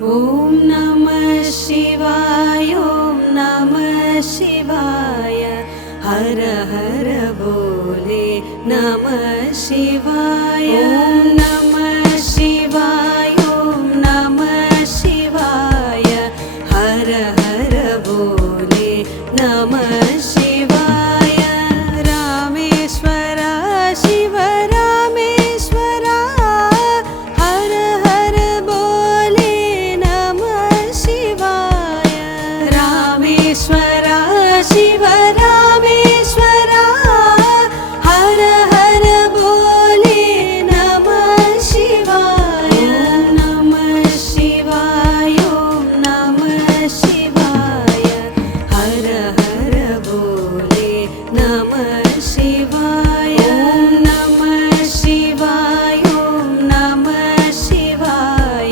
ॐ नमः शिवाय ॐ नमः शिवाय हर हर बोले नमः शिवाय ॐ नमः शिवाय ॐ नमः शिवाय हर हर बोले नमः शिवाय रामेश्वर शिव रामेश्वर हर हर बोले नमः शिवाय रामेश्वर शिव रामेश्वर हर हर बोले नमः शिवाय नमः शिवाय ॐ नमः शिवाय हर हर बोले नमः शिवाय नमः शिवाय ॐ नमः शिवाय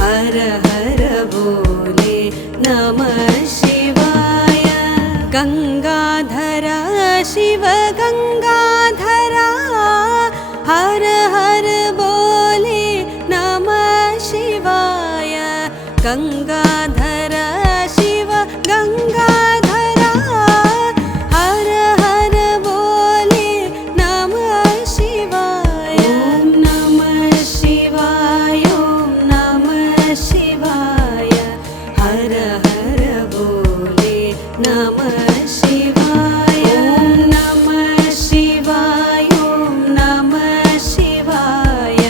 हर हर बोले नमः शिवाय गंगाधर शिव गंगाधर हर हर बोले नमः शिवाय गंगाधर शिव गंगाधर हर हर बोले नमः शिवाय ॐ नमः शिवाय ॐ नमः शिवाय हर हर बोले नमः शिवाय ॐ नमः शिवाय ॐ नमः शिवाय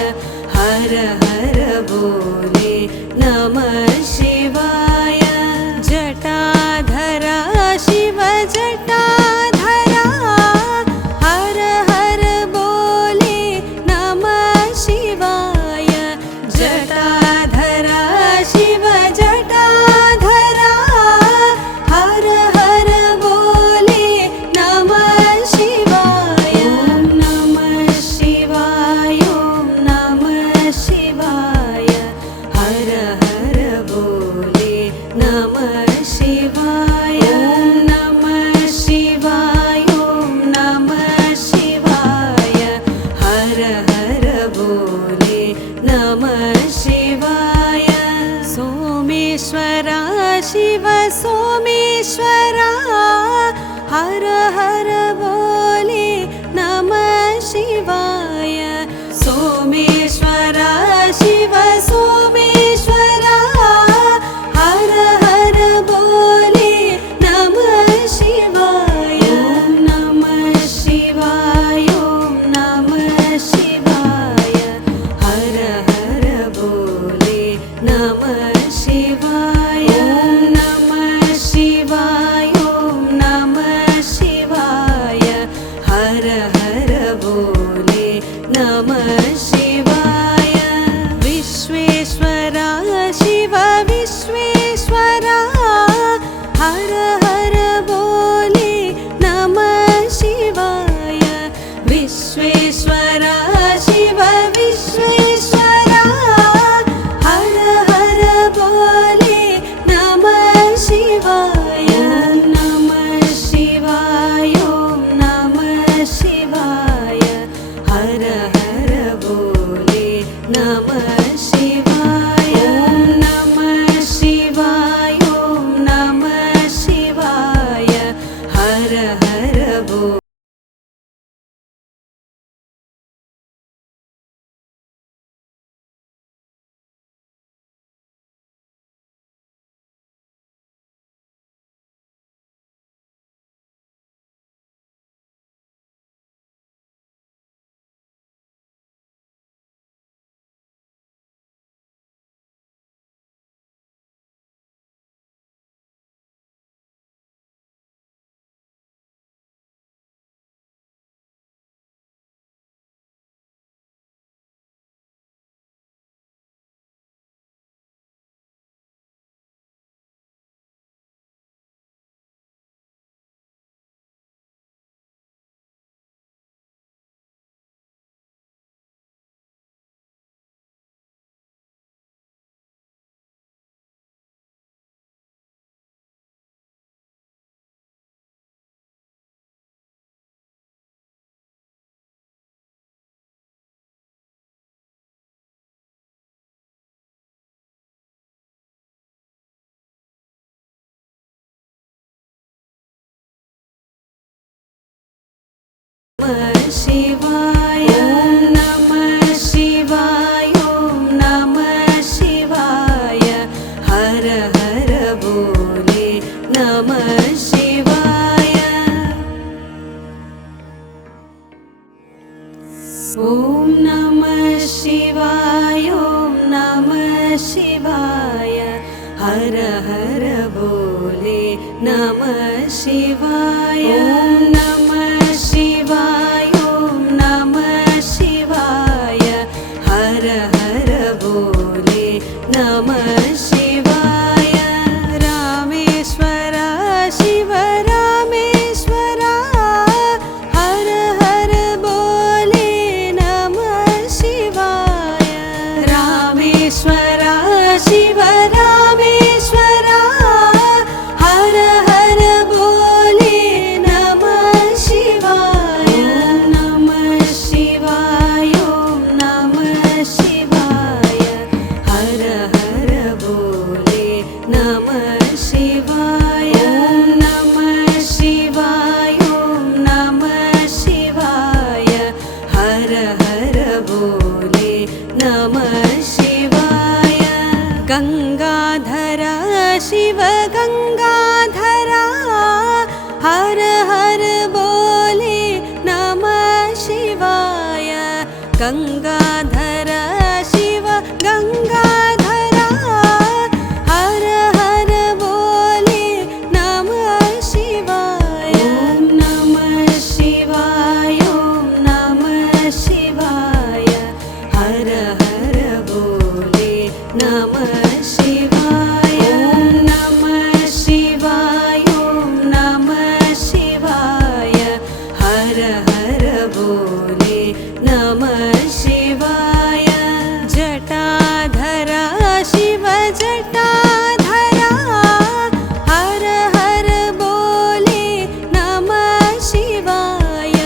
हर हर बोले नमः शिवाय जटाधर शिव जटाधर हर हर बोले नमः शिवाय जटाधर शिव जटाधर हर हर बोले नमः शिवाय नमः शिवाय ॐ नमः शिवाय हर हर बोले नमः शिवाय नमः शिवाय ॐ नमः शिवाय हर हर बोले नमः शिवाय सोमेश्वर शिव सोमेश्वर हर हर बोले नमः शिवाय सोमेश्वर शिव सोमेश्वर हर हर बोले नमः शिवाय नमः शिवाय ॐ नमः शिवाय हर हर बोले नमः शिवाय नमः शिवाय ॐ नमः शिवाय हर हर बोले नमः शिवाय विश्वेश्वर शिव विश्वेश्वर हर हर बोले नमः शिवाय विश्वेश्वर शिव विश्वेश्वर हर हर नमः शिवाय नमः शिवाय नमः शिवाय हर हर बोले नमः शिवाय ॐ नमः शिवाय नमः शिवाय हर हर बोले नमः शिवाय नमः शिवाय नमः शिवाय हर हर बोले नमः शिवाय रामेश्वर शिव रामेश्वर हर हर बोले नमः शिवाय रामेश्वर शिव रामेश्वर हर हर बोले नमः शिवाय नमः शिवाय नमः शिवाय हर हर बोले नमः शिवाय नमः शिवाय नमः शिवाय हर हर बोले नमः शिवाय गंगाधर शिव गंगाधर हर हर बोले नमः शिवाय गंगाधर शिव गंगाधर हर हर बोले नमः शिवाय नमः शिवाय नमः शिवाय हर हर बोले नमः शिवाय नमः शिवाय नमः शिवाय हर हर बोले नमः शिवाय जटाधर शिव जटाधर हर हर बोले नमः शिवाय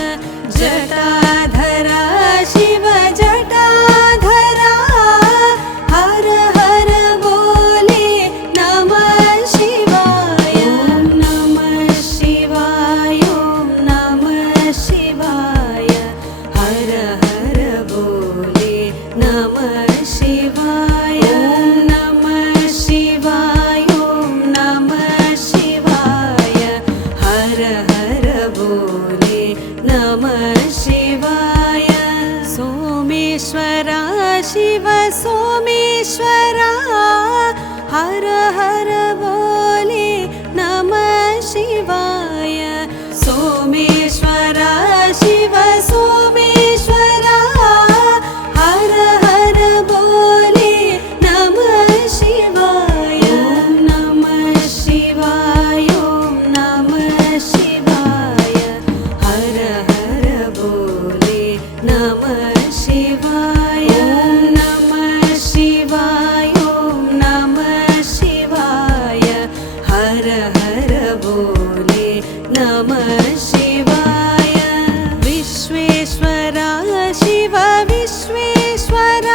जटाधर शिव जटाधर हर हर बोले नमः शिवाय नमः शिवाय नमः शिवाय हर हर बोले नमः शिवाय नमः शिवाय नमः शिवाय हर हर बोले नमः शिवाय सोमेश्वर शिव सोमेश्वर हर हर बोले नमः शिवाय सोमेश्वर शिव सोमेश्वर हर हर बोले नमः शिवाय नमः शिवाय नमः शिवाय हर हर बोले नमः शिवाय नमः शिवाय नमः शिवाय हर हर बोले नमः शिवाय विश्वेश्वर शिव विश्वेश्वर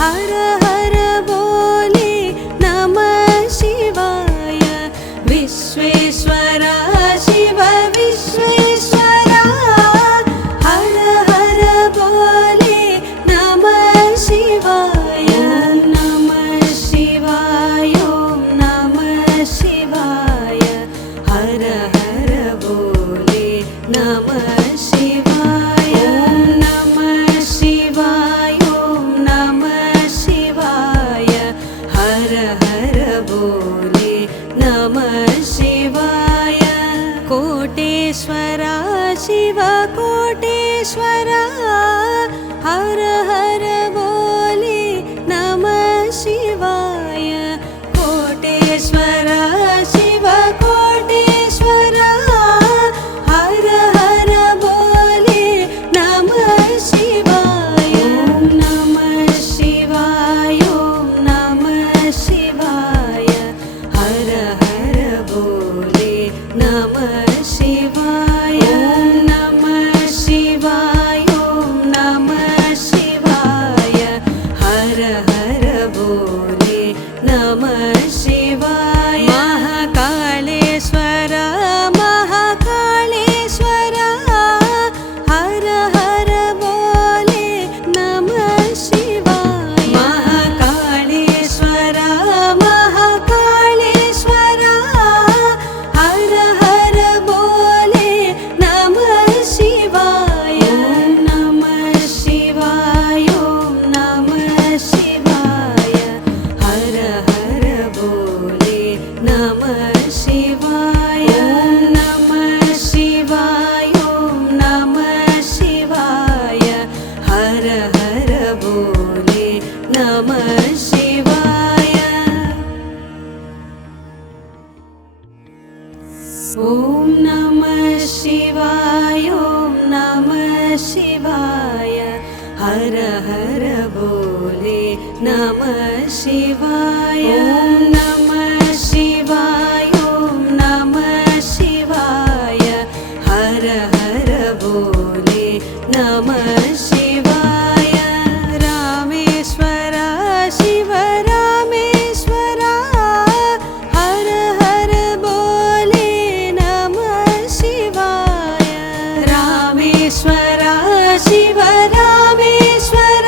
हर हर बोले नमः शिवाय विश्वेश्वर शिव विश्वेश्वर हर हर बोले नमः शिवाय नमः शिवाय नमः शिवाय हर हर बोले नमः शिवाय नमः शिवाय नमः शिवाय हर हर बोले नमः शिवाय कोटेश्वर शिव कोटेश्वर हर हर बोले नमः शिवाय कोटेश्वर शिव कोटेश्वर हर हर बोले नमः शिवाय नमः शिवाय नमः शिवाय हर हर बोले नमः शिवाय नमः शिवाय नमः शिवाय हर हर बोले नमः शिवाय महाकालेश्वर महाकालेश्वर शिवाय। ॐ नमः शिवाय, ॐ नमः शिवाय। हर हर बोले नमः शिवाय। ॐ नमः शिवाय, ॐ नमः शिवाय। हर हर बोले नमः शिवाय। रामेश्वर शिव रामेश्वर, हर हर बोले नमः शिवाय। रामेश्वर शिव रामेश्वर,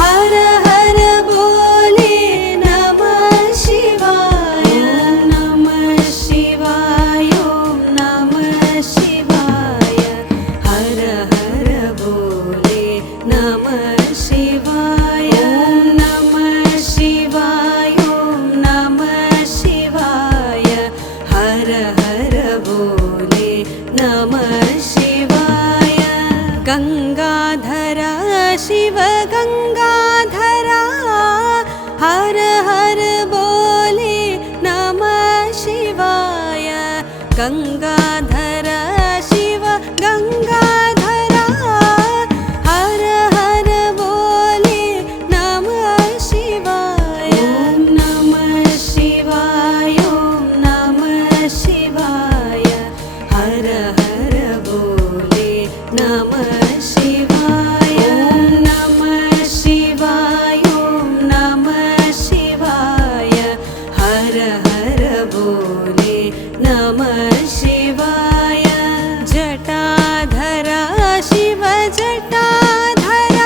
हर हर बोले नमः शिवाय। ॐ नमः शिवाय, ॐ नमः शिवाय। हर हर बोले नमः शिवाय। ॐ नमः शिवाय, ॐ नमः शिवाय। हर हर बोले नमः शिवाय। गंगाधर शिव गंगाधर, हर हर बोले नमः शिवाय। गंगाधर शिव गंगाधर, हर हर बोले नमः शिवाय। ॐ नमः शिवाय, ॐ नमः शिवाय। हर हर बोले नमः शिवाय। ॐ नमः शिवाय, ॐ नमः शिवाय। हर हर बोले नमः शिवाय। जटाधर शिव जटाधर,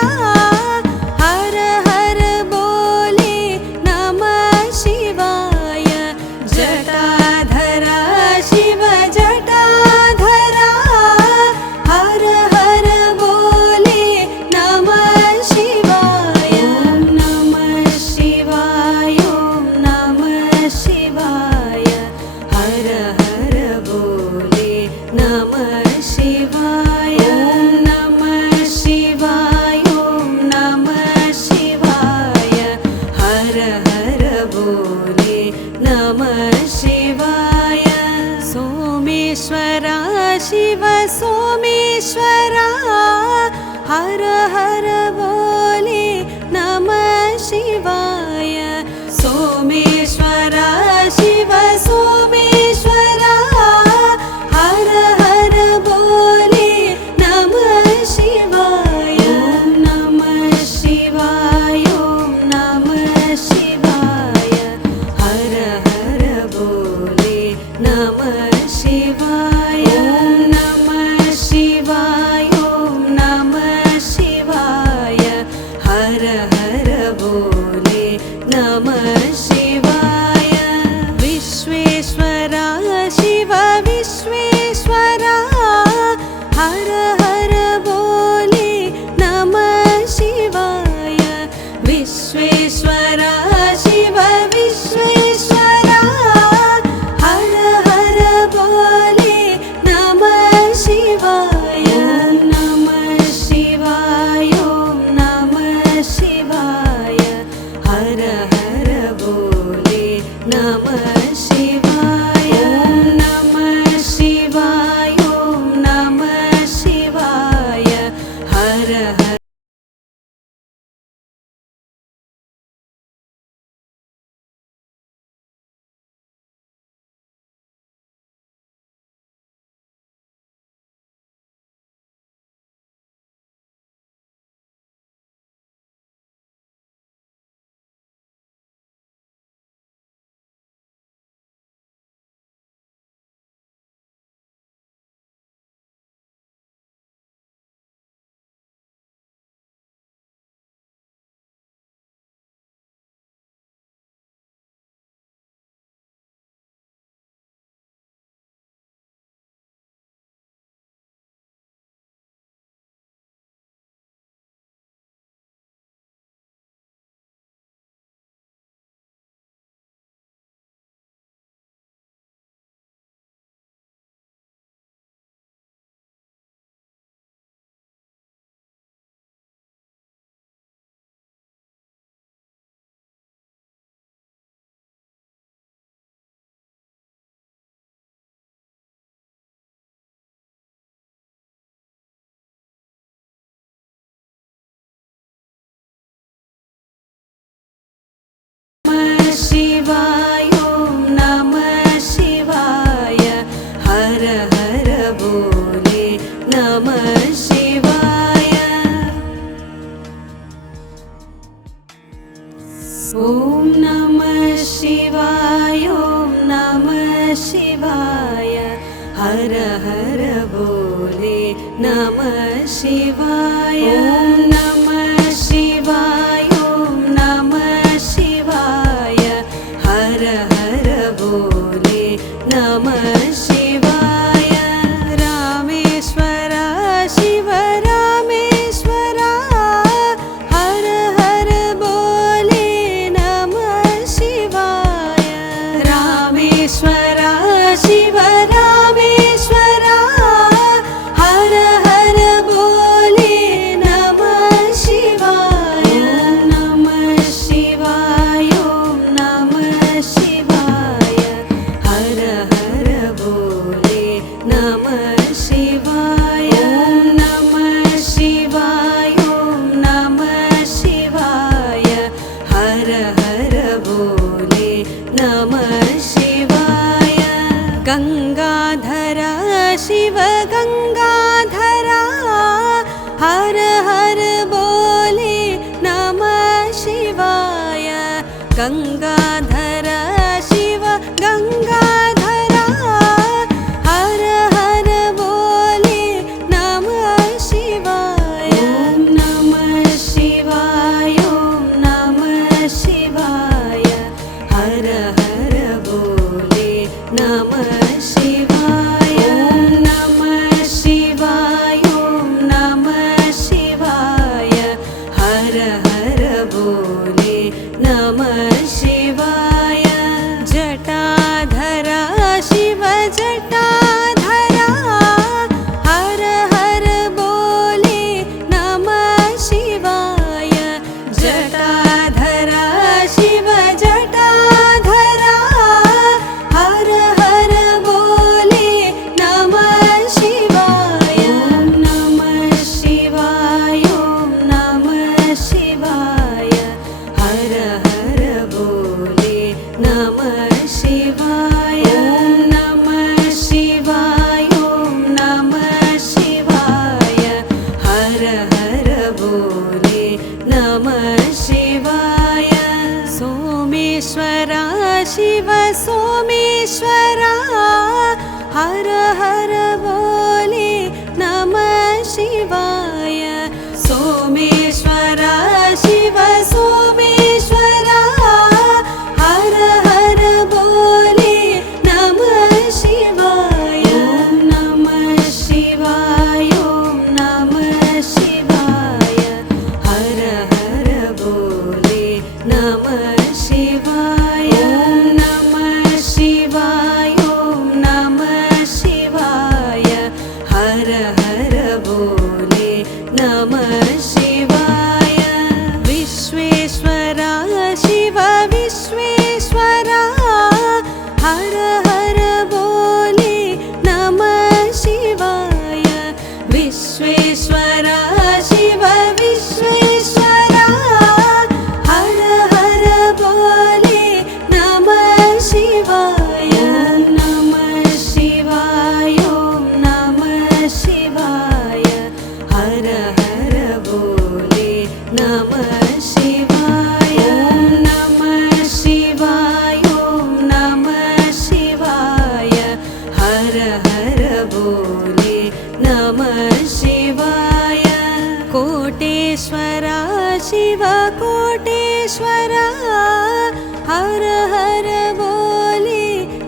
हर हर बोले नमः शिवाय। जटाधर शिव जटाधर, हर हर बोले नमः शिवाय। ॐ नमः शिवाय, ॐ नमः शिवाय। हर हर बोले नमः शिवाय। ॐ नमः शिवाय, ॐ नमः शिवाय। हर हर बोले नमः शिवाय। सोमेश्वर शिव सोमेश्वर, हर हर बोले नमः शिवाय। सोमेश्वर शिव सोमेश्वर, हर हर बोले नमः शिवाय। ॐ नमः शिवाय, ॐ नमः शिवाय। हर हर बोले नमः शिवाय। ॐ नमः शिवाय, ॐ नमः शिवाय। हर हर बोले नमः शिवाय। विश्वेश्वर शिव विश्वेश्वर, हर हर बोले नमः शिवाय। विश्वेश्वर शिव विश्वेश्वर, हर हर बोले नमः शिवाय। ॐ नमः शिवाय, ॐ नमः शिवाय। हर हर बोले नमः शिवाय। ॐ नमः शिवाय, ॐ नमः शिवाय। हर हर ॐ नमः शिवाय ॐ नमः शिवाय हर हर बोले नमः शिवाय ॐ नमः शिवाय ॐ नमः शिवाय हर हर बोले नमः शिवाय रामेश्वर शिव रामेश्वर हर हर बोले नमः शिवाय रामेश्वर शिव रामेश्वर हर हर बोले नमः शिवाय नमः शिवाय ॐ नमः शिवाय हर हर बोले नमः शिवाय नमः शिवाय ॐ नमः शिवाय हर हर बोले नमः शिवाय गंगाधर शिव गंगाधर हर हर बोले नमः शिवाय गंगाधर शिव गंगाधर हर हर बोले नमः शिवाय नमः शिवाय ॐ नमः शिवाय हर हर बोले नमः शिवाय नमः शिवाय ॐ नमः शिवाय हर हर बोले नमः शिवाय जटाधर शिव जटाधर हर हर बोले नमः शिवाय जटाधर शिव जटाधर हर हर बोले नमः शिवाय नमः शिवाय ॐ नमः शिवाय हर हर बोले नमः शिवाय नमः शिवाय ॐ नमः शिवाय हर हर बोले नमः शिवाय सोमेश्वर शिव सोमेश्वर हर हर बोले नमः शिवाय सोमेश्वर शिव सोमेश्वर हर हर बोले नमः शिवाय नमः शिवाय ॐ नमः शिवाय हर हर बोले नमः शिवाय नमः शिवाय ॐ नमः शिवाय हर हर बोले नमः शिवाय विश्वेश्वर शिव विश्वेश्वर हर हर बोले नमः शिवाय विश्वेश्वर शिव विश्वेश्वर हर हर बोले नमः शिवाय नमः शिवाय ॐ नमः शिवाय हर हर बोले नमः शिवाय नमः शिवाय ॐ नमः शिवाय हर हर बोले नमः शिवाय कोटेश्वर शिव कोटेश्वर हर हर बोले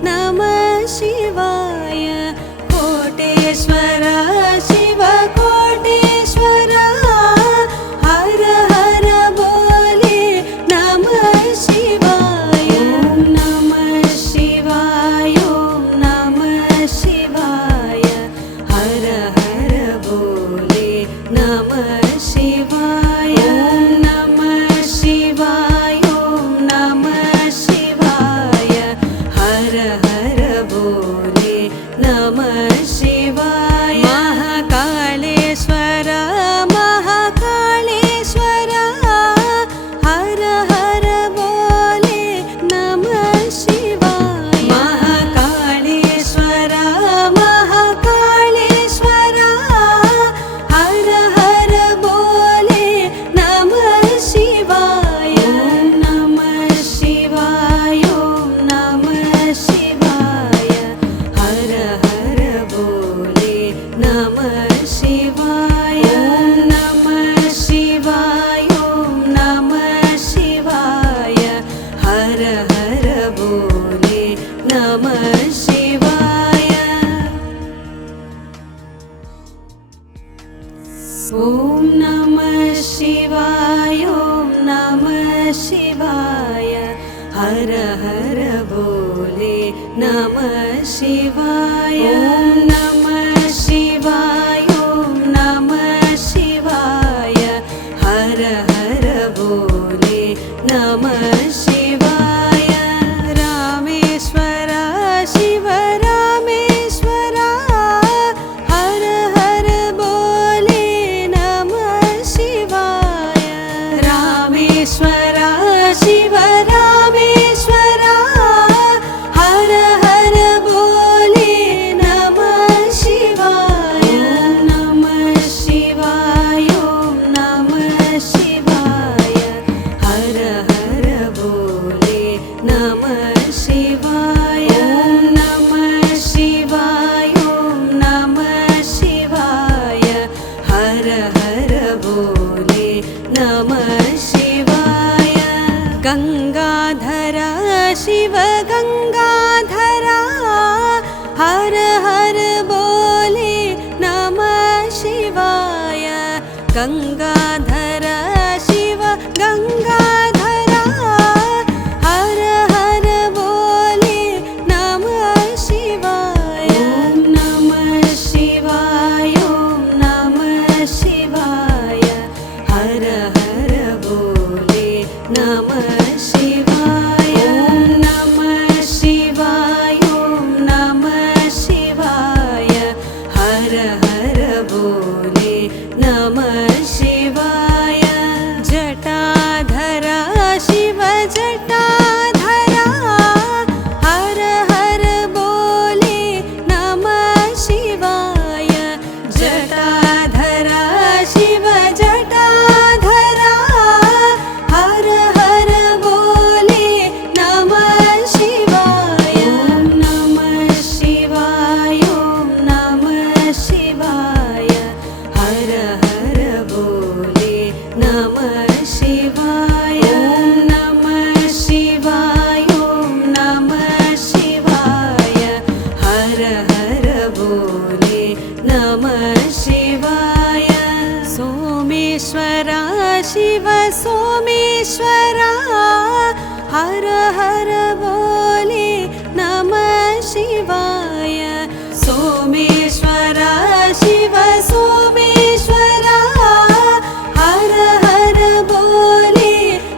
नमः शिवाय कोटेश्वर शिव कोटेश्वर हर हर बोले नमः शिवाय नमः शिवाय ॐ नमः शिवाय हर हर बोले नमः शिवाय नमः शिवाय ॐ नमः शिवाय शिवाय हर हर बोले नमः शिवाय नमः शिवाय नमः शिवाय हर हर बोले नमः शिवाय रामेश्वर शिव रामेश्वर हर हर बोले नमः शिवाय रामेश्वर शिव रामेश्वर हर हर बोले नमः शिवाय नमः शिवाय नमः शिवाय हर हर बोले नमः शिवाय नमः शिवाय नमः शिवाय हर हर बोले नमः शिवाय गंगाधर शिव गंगाधर हर हर बोले नमः शिवाय गंगाधर शिव गंगाधर हर हर बोले नमः शिवाय नमः शिवाय नमः शिवाय हर हर बोले नमः शिवाय नमः शिवाय नमः शिवाय हर हर बोले नमः शिवाय जटाधर शिव जटाधर हर हर बोले नमः शिवाय जटाधर शिव जटाधर हर हर बोले नमः शिवाय नमः शिवाय नमः शिवाय हर हर बोले नमः शिवाय नमः शिवाय नमः शिवाय हर हर बोले नमः शिवाय सोमेश्वर शिव सोमेश्वर हर हर बोले नमः शिवाय सोमेश्वर शिव सोमेश्वर हर हर बोले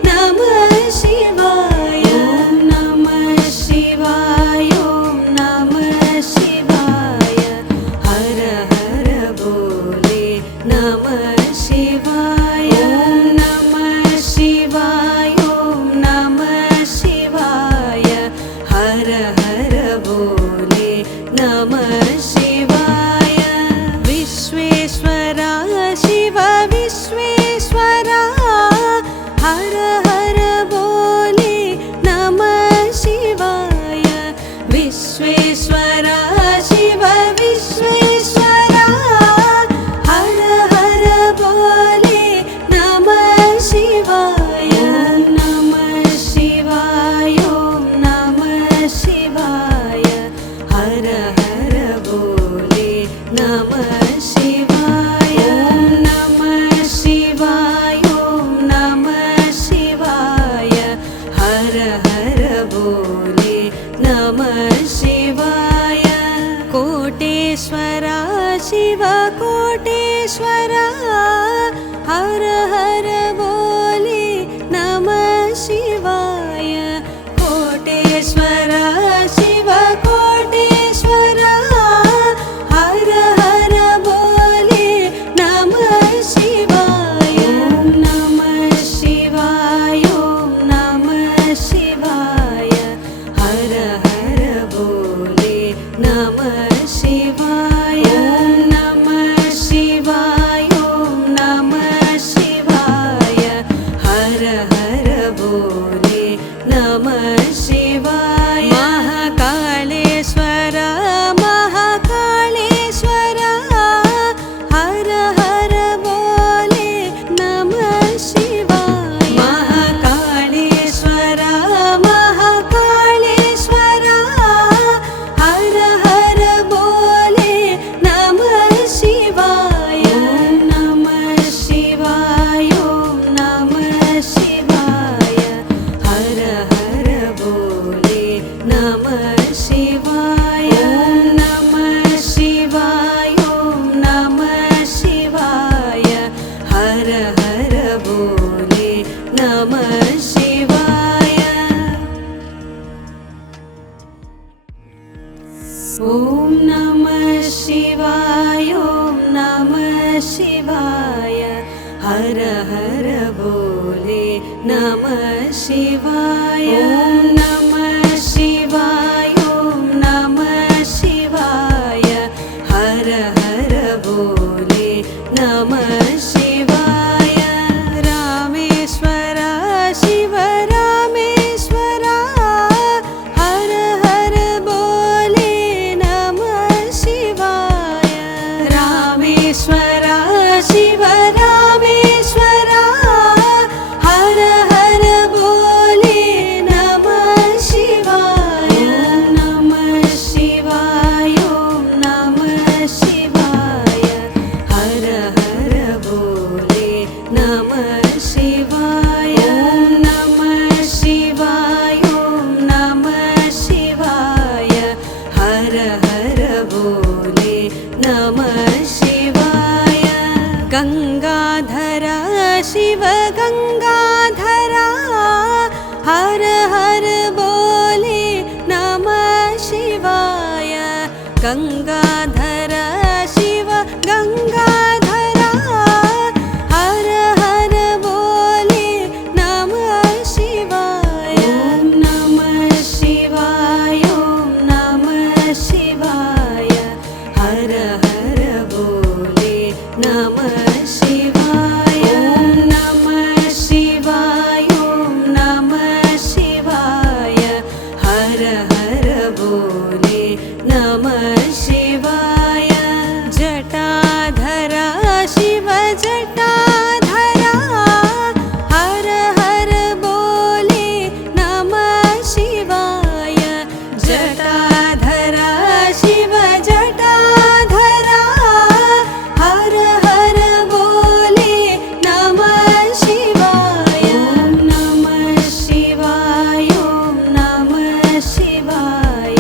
नमः शिवाय नमः शिवाय नमः शिवाय हर हर बोले नमः शिवाय नमः शिवाय नमः शिवाय हर हर बोले नमः शिवाय विश्वेश्वर शिव विश्वेश्वर हर हर बोले नमः शिवाय विश्वेश्वर शिव विश्वेश्वर हर हर बोले नमः शिवाय नमः शिवाय नमः शिवाय हर हर बोले नमः शिवाय नमः शिवाय नमः शिवाय हर हर बोले नमः शिवाय कोटेश्वर शिव कोटेश्वर हर हर बोले नमः शिवाय कोटेश्वर शिव कोटेश्वर हर हर बोले नमः शिवाय नमः शिवाय नमः शिवाय हर हर बोले नमः शिवाय नमः शिवाय नमः शिवाय हर हर बोले नमः शिवाय महाकालेश्वर महाकालेश्वर हर हर बोले नमः शिवाय महाकालेश्वर महाकालेश्वर हर हर बोले नमः शिवाय नमः शिवाय नमः शिवाय हर नमः शिवाय नमः शिवाय ॐ नमः शिवाय हर हर बोले नमः शिवाय ॐ नमः शिवाय ॐ नमः शिवाय हर हर बोले नमः शिवाय ॐ नमः शिवाय ॐ नमः शिवाय हर हर बोले नमः शिवाय रामेश्वर शिव रामेश्वर हर हर बोले नमः शिवाय रामेश्वर शिव रामेश्वर हर हर बोले नमः शिवाय नमः शिवाय ॐ नमः शिवाय हर हर बोले नमः शिवाय नमः शिवाय ॐ नमः शिवाय हर हर बोले नमः शिवाय गंगाधर शिव गंगाधर हर हर बोले नमः शिवाय गंगाधर शिव गंगाधर हर हर बोले नमः शिवाय नमः शिवाय ॐ नमः शिवाय हर हर बोले नमः शिवाय नमः शिवाय ॐ नमः शिवाय हर हर बोले नमः शिवाय जटाधर शिव जटाधर हर हर बोले नमः शिवाय जटाधर शिव जटाधर हर हर बोले नमः शिवाय नमः शिवाय ॐ नमः शिवाय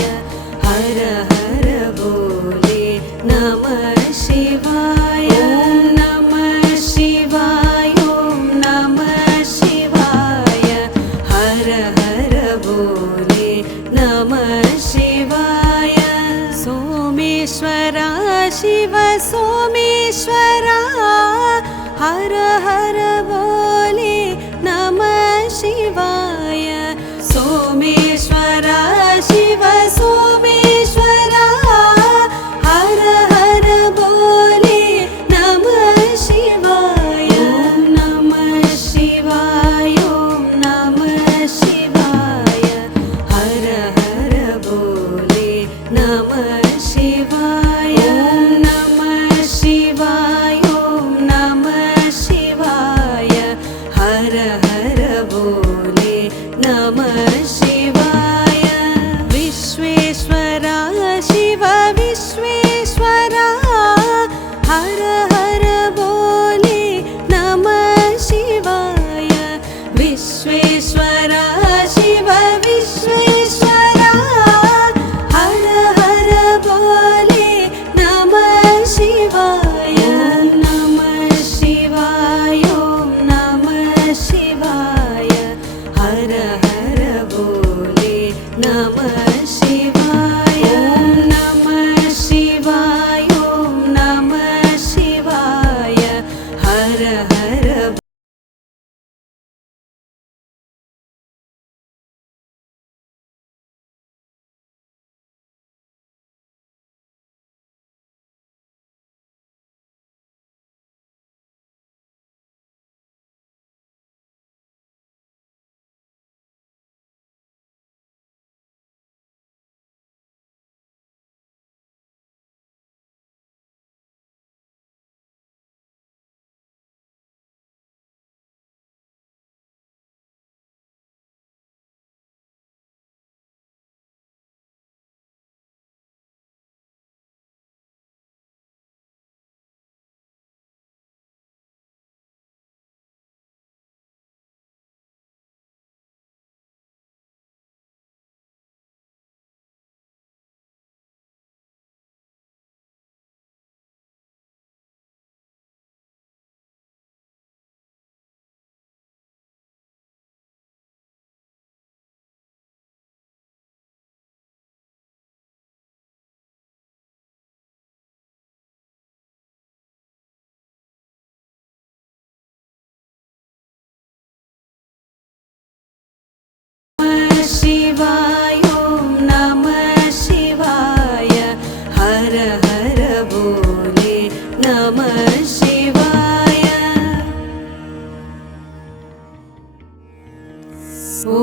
हर हर बोले नमः शिवाय नमः शिवाय ॐ नमः शिवाय हर हर बोले नमः शिवाय सोमेश्वर शिव सोमेश्वर हर हर बोले नमः शिवाय सोमेश्वर शिव सोमेश्वर हर हर बोले नमः शिवाय नमः शिवाय ॐ नमः शिवाय हर हर बोले नमः शिवाय नमः शिवाय ॐ नमः शिवाय हर हर बोले नमः शिवाय विश्वेश्वर शिव विश्वेश्वर हर हर बोले नमः शिवाय विश्वेश्वर शिव विश्वेश्वर हर हर बोले नमः शिवाय नमः शिवाय ॐ नमः शिवाय हर हर बोले नमः शिवाय नमः शिवाय ॐ नमः शिवाय हर हर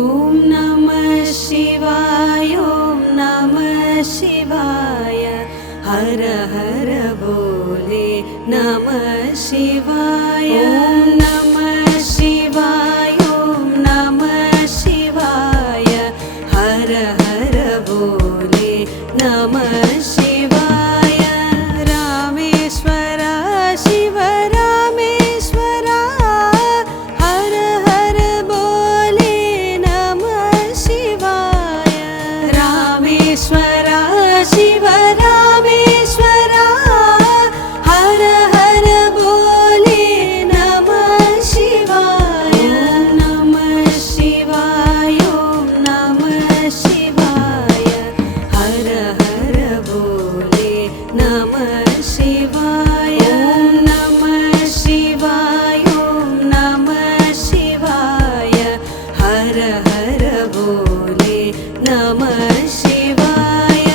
ॐ नमः शिवाय ॐ नमः शिवाय हर हर बोले नमः शिवाय ॐ नमः शिवाय ॐ नमः शिवाय हर हर बोले नमः शिवाय रामेश्वर शिव रामेश्वर हर हर बोले नमः शिवाय रामेश्वर शिव रामेश्वर हर हर बोले नमः शिवाय नमः शिवाय ॐ नमः शिवाय हर हर बोले नमः शिवाय नमः शिवाय ॐ नमः शिवाय हर हर बोले नमः शिवाय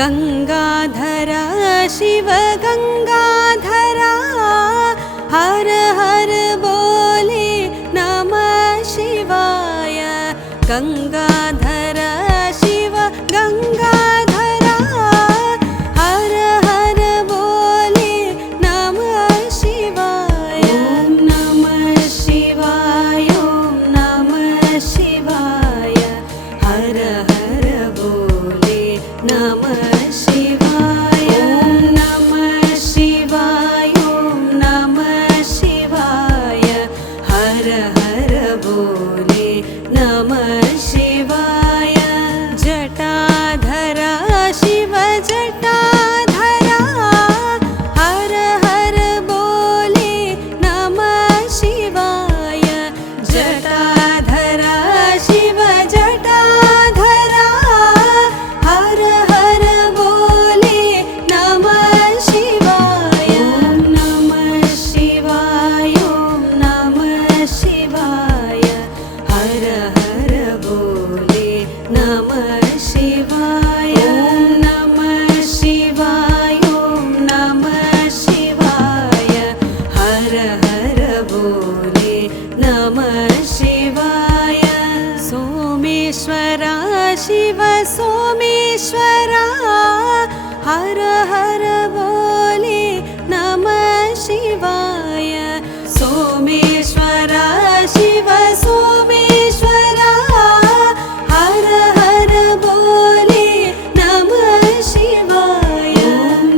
गंगाधर शिव गंगाधर हर हर बोले नमः शिवाय गंगाधर शिव गंगाधर हर हर बोले नमः शिवाय ॐ नमः शिवाय ॐ नमः शिवाय हर हर बोले नमः शिवाय ॐ नमः शिवाय ॐ नमः शिवाय हर हर बोले नमः शिवाय जटाधर शिव जटाधर हर हर बोले नमः शिवाय जटाधर शिव जटाधर हर हर बोले नमः शिवाय नमः शिवाय ॐ नमः शिवाय हर हर बोले नमः शिवाय नमः शिवाय ॐ नमः शिवाय हर हर बोले नमः शिवाय सोमेश्वर शिव सोमेश्वर हर हर बोले नमः शिवाय सोमेश्वर शिव सोमेश्वर हर हर बोले नमः शिवाय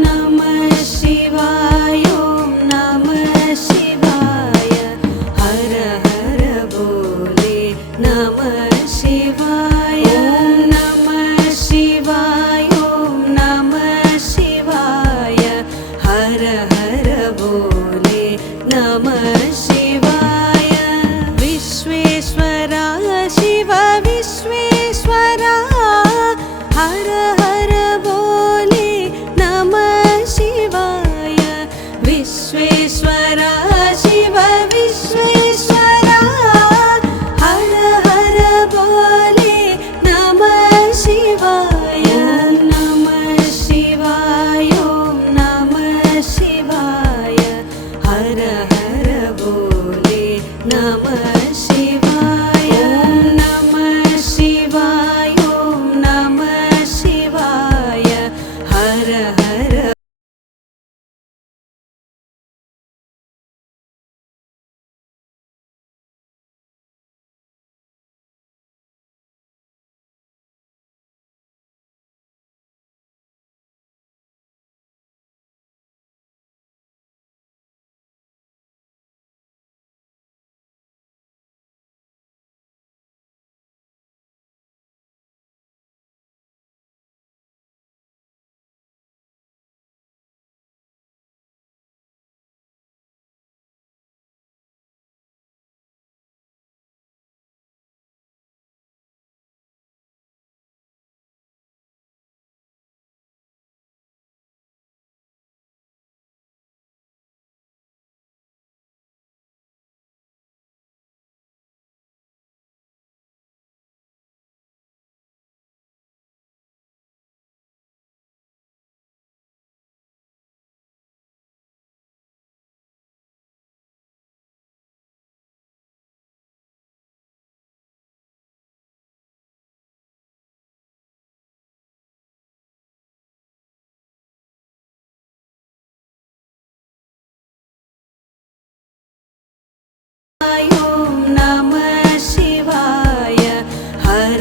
नमः शिवाय ॐ नमः शिवाय हर हर बोले नमः शिवाय नमः शिवाय ॐ नमः शिवाय हर हर बोले नमः शिवाय विश्वेश्वर शिव विश्वेश्वर हर हर बोले नमः शिवाय विश्वेश्वर शिव विश्वेश्वर हर हर बोले नमः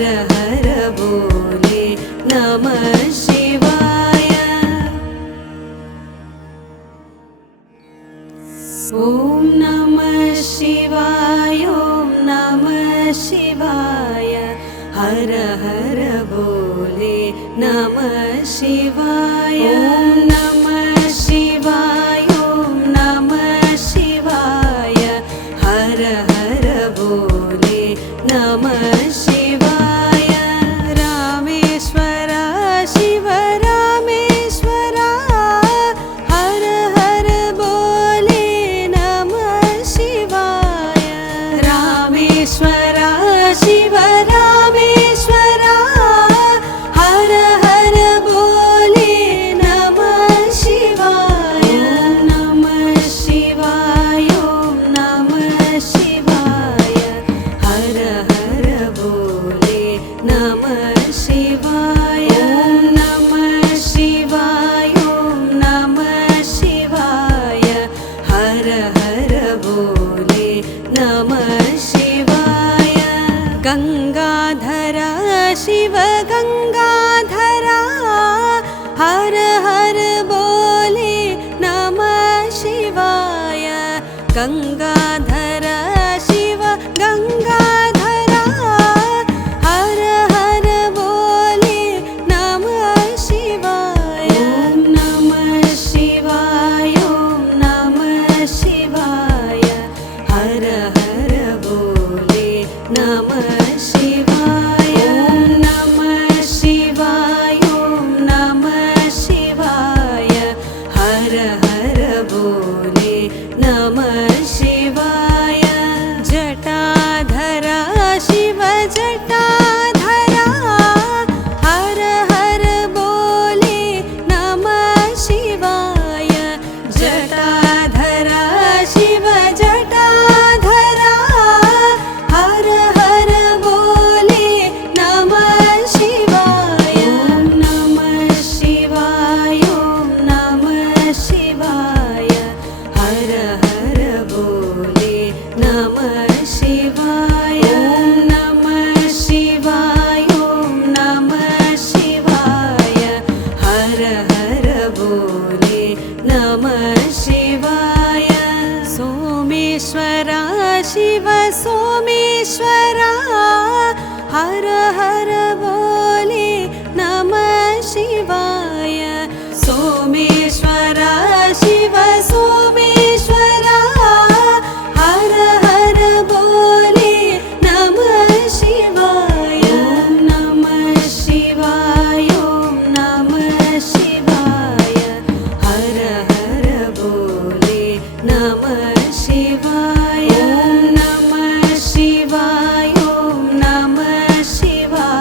हर हर बोले नमः शिवाय। ॐ नमः शिवाय ॐ नमः शिवाय हर हर बोले नमः शिवाय। ॐ नमः शिवाय ॐ नमः शिवाय हर हर बोले नमः शिवाय। रामेश्वर शिव रामेश्वर हर हर बोले नमः शिवाय। रामेश्वर शिव रामेश्वर हर हर बोले नमः शिवाय। नमः शिवाय ॐ नमः शिवाय हर हर बोले नमः शिवाय। नमः शिवाय ॐ नमः शिवाय हर हर बोले नमः शिवाय। गंगाधर शिव गंगाधर हर हर बोले नमः शिवाय। गंगाधर शिव गंगाधर हर हर बोले नमः शिवाय। ॐ नमः शिवाय ॐ नमः शिवाय हर हर बोले नमः शिवाय। ॐ नमः शिवाय ॐ नमः शिवाय हर हर बोले नमः शिवाय। जटाधर शिव जटाधर हर हर बोले नमः शिवाय। जटाधर शिव जटाधर हर हर बोले नमः शिवाय। ॐ नमः शिवाय ॐ नमः शिवाय हर हर बोले नमः शिवाय। ॐ नमः शिवाय ॐ नमः शिवाय हर हर बोले नमः शिवाय। सोमेश्वर शिव सोमेश्वर हर हर बोले नमः शिवाय। सोमेश्वर शिव सोमेश्वर हर हर बोले नमः शिवाय। ॐ नमः शिवाय ॐ नमः शिवाय हर हर बोले नमः शिवाय। ॐ नमः शिवाय ॐ नमः शिवाय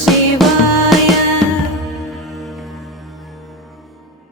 शिवाय